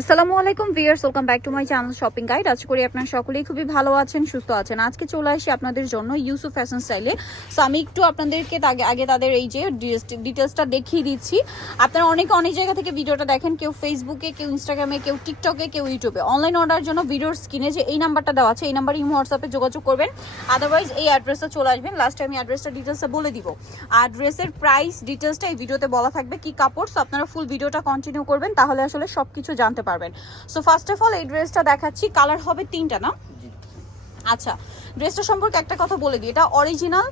আসসালামু আলাইকুম viewers, welcome back to my channel shopping guide. আশা করি আপনারা সকলেই খুবই ভালো আছেন, সুস্থ আছেন। আজকে চলে আসি আপনাদের জন্য ইউসুফ ফ্যাশন স্টাইলে। সো আমি একটু আপনাদেরকে আগে তাদের এই যে ডিটেলসটা দেখিয়ে দিচ্ছি। আপনারা অনেক জায়গা থেকে ভিডিওটা দেখেন, কেউ ফেসবুকে, কেউ ইনস্টাগ্রামে, কেউ টিকটকে, কেউ ইউটিউবে। অনলাইন অর্ডার জন্য ভিডিওর স্ক্রিনে যে এই নাম্বারটা দেওয়া আছে, এই নাম্বারে ইমো হোয়াটসঅ্যাপে যোগাযোগ করবেন। আদারওয়াইজ এই অ্যাড্রেসটা চলে আসবেন। লাস্টে আমি অ্যাড্রেসটা ডিটেলসটা বলে দিব। আর ড্রেসের প্রাইস ডিটেলসটা এই ভিডিওতে বলা থাকবে, কি কাপড়। সো আপনারা ফুল ভিডিওটা কন্টিনিউ করবেন, তাহলে আসলে সব কিছু জানতে পারবেন। সো ফার্স্ট অফ অল এই ড্রেসটা দেখাচ্ছি, কালার হবে 3টা না? আচ্ছা, ড্রেসটা সম্পর্কে একটা কথা বলে দিই, এটা অরিজিনাল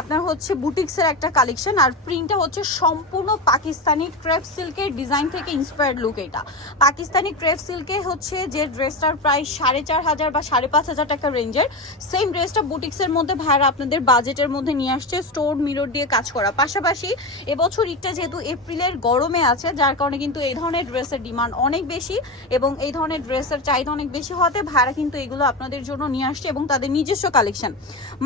আপনার হচ্ছে বুটিক্সের একটা কালেকশন। আর প্রিন্টটা হচ্ছে সম্পূর্ণ পাকিস্তানি ক্রেপ সিল্কের ডিজাইন থেকে ইন্সপায়ার্ড লুক। এটা পাকিস্তানি ক্রেপ সিল্কে হচ্ছে যে ড্রেসটার প্রায় 4,500 বা 5,500 টাকা রেঞ্জের। সেম ড্রেসটা বুটিক্সের মধ্যে ভাইরা আপনাদের বাজেটের মধ্যে নিয়ে আসছে, স্টোন মিরর দিয়ে কাজ করা। পাশাপাশি এবছর ঈদটা যেহেতু এপ্রিলের গরমে আছে, যার কারণে কিন্তু এই ধরনের ড্রেসের ডিমান্ড অনেক বেশি এবং এই ধরনের ড্রেসের চাহিদা অনেক বেশি হওয়াতে ভাইরা কিন্তু এগুলো আপনাদের জন্য নিয়ে আসছে এবং তাদের নিজস্ব কালেকশন।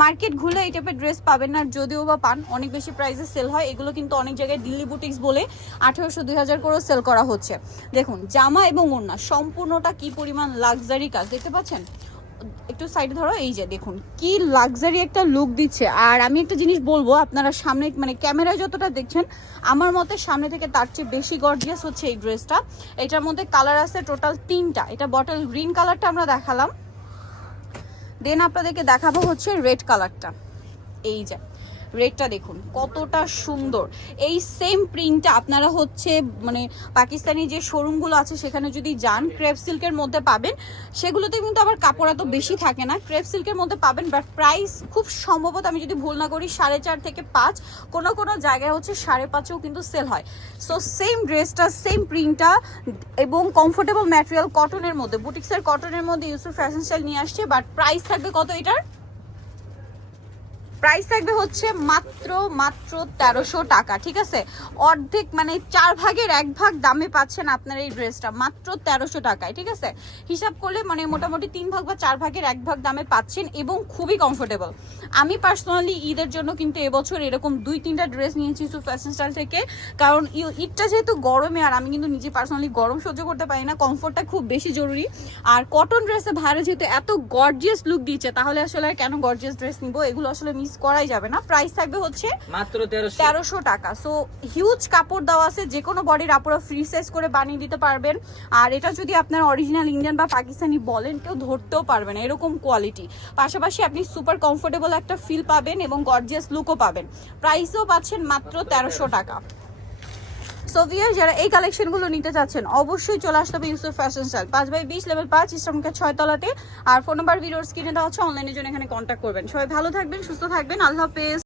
মার্কেট ঘুরলে এই টাইপের ড্রেস পাবেন না, যদিও বা পান অনেক বেশি প্রাইসে সেল হয়। এগুলো কিন্তু অনেক জায়গায় দিল্লি বুটিক্স বলে 1800-2000 করেও সেল করা হচ্ছে। দেখুন জামা এবং ওড়না সম্পূর্ণটা কি পরিমাণ লাক্সারি কাজ, দেখতে পাচ্ছেন? একটু সাইডে ধরো, এই যে দেখুন কি লাক্সারি একটা লুক দিচ্ছে। আর আমি একটা জিনিস বলবো, আপনারা সামনে মানে ক্যামেরায় যতটা দেখছেন, আমার মতে সামনে থেকে তার চেয়ে বেশি গর্জিয়াস হচ্ছে এই ড্রেসটা। এটার মধ্যে কালার আছে টোটাল 3টা। এটা বটল গ্রিন কালারটা আমরা দেখালাম, দেন আপনাদেরকে দেখাবো হচ্ছে রেড কালারটা। এই যে রেডটা দেখুন কতটা সুন্দর। এই সেম প্রিন্টটা আপনারা হচ্ছে মানে পাকিস্তানি যে শোরুমগুলো আছে সেখানে যদি যান, ক্রেপ সিল্কের মধ্যে পাবেন। সেগুলোতে কিন্তু আবার কাপড় এত বেশি থাকে না, ক্রেপ সিল্কের মধ্যে পাবেন। বাট প্রাইস খুব সম্ভবত, আমি যদি ভুল না করি, 4.5 থেকে 5, কোনো জায়গায় হচ্ছে 5.5-এও কিন্তু সেল হয়। সো সেম ড্রেসটা, সেম প্রিন্টটা এবং কমফোর্টেবল ম্যাটেরিয়াল কটনের মধ্যে, বুটিক্সের কটনের মধ্যে ইউসুফ ফ্যাশন স্টাইল নিয়ে আসছে। বাট প্রাইস থাকবে কত? এটার প্রাইস থাকবে হচ্ছে মাত্র 1300 টাকা। ঠিক আছে, অর্ধেক মানে 4 ভাগের 1 ভাগ দামে পাচ্ছেন আপনার এই ড্রেসটা মাত্র 1300 টাকায়। ঠিক আছে, হিসাব করলে মানে মোটামুটি 3 ভাগ বা 4 ভাগের 1 ভাগ দামে পাচ্ছেন এবং খুবই কমফোর্টেবল। আমি পার্সোনালি ঈদের জন্য কিন্তু এবছর এরকম 2-3টা ড্রেস নিয়েছি ইউসুফ ফ্যাশন স্টাইল থেকে, কারণ ঈদটা যেহেতু গরমে, আর আমি কিন্তু নিজে পার্সোনালি গরম সহ্য করতে পারি না, কমফোর্টটা খুব বেশি জরুরি। আর কটন ড্রেসে ভাইরা যেহেতু এত গর্জিয়াস লুক দিচ্ছে, তাহলে আসলে আর কেন গর্জিয়াস ড্রেস নিবো, এগুলো আসলে মিস করাই যাবে না। প্রাইস থাকবে হচ্ছে মাত্র 1300 টাকা। সো হিউজ কাপড় দেওয়া আছে, যে কোনো বডির আপুরা ফ্রি সাইজ করে বানিয়ে দিতে পারবেন। আর এটা যদি আপনার অরিজিনাল ইন্ডিয়ান বা পাকিস্তানি বলেন, কেউ ধরতেও পারবে না, এরকম কোয়ালিটি। পাশাপাশি আপনি সুপার কমফোর্টেবল একটা ফিল পাবেন এবং গর্জিয়াস লুকও পাবেন। প্রাইসও পাচ্ছেন মাত্র 1300 টাকা। সো ভিউয়ার্স, যারা এই কালেকশনগুলো নিতে চাচ্ছেন অবশ্যই চলে আসতে হবে ইউসুফ ফ্যাশন স্টাইল, 5/20 লেভেল 5, ইস্টার্নকে 6 তলাতে। আর ফোন নাম্বার ভিডিওর স্ক্রিনে দেওয়া হচ্ছে, অনলাইনের জন্য এখানে কন্ট্যাক্ট করবেন। সবাই ভালো থাকবেন, সুস্থ থাকবেন, আল্লাহ হাফেজ।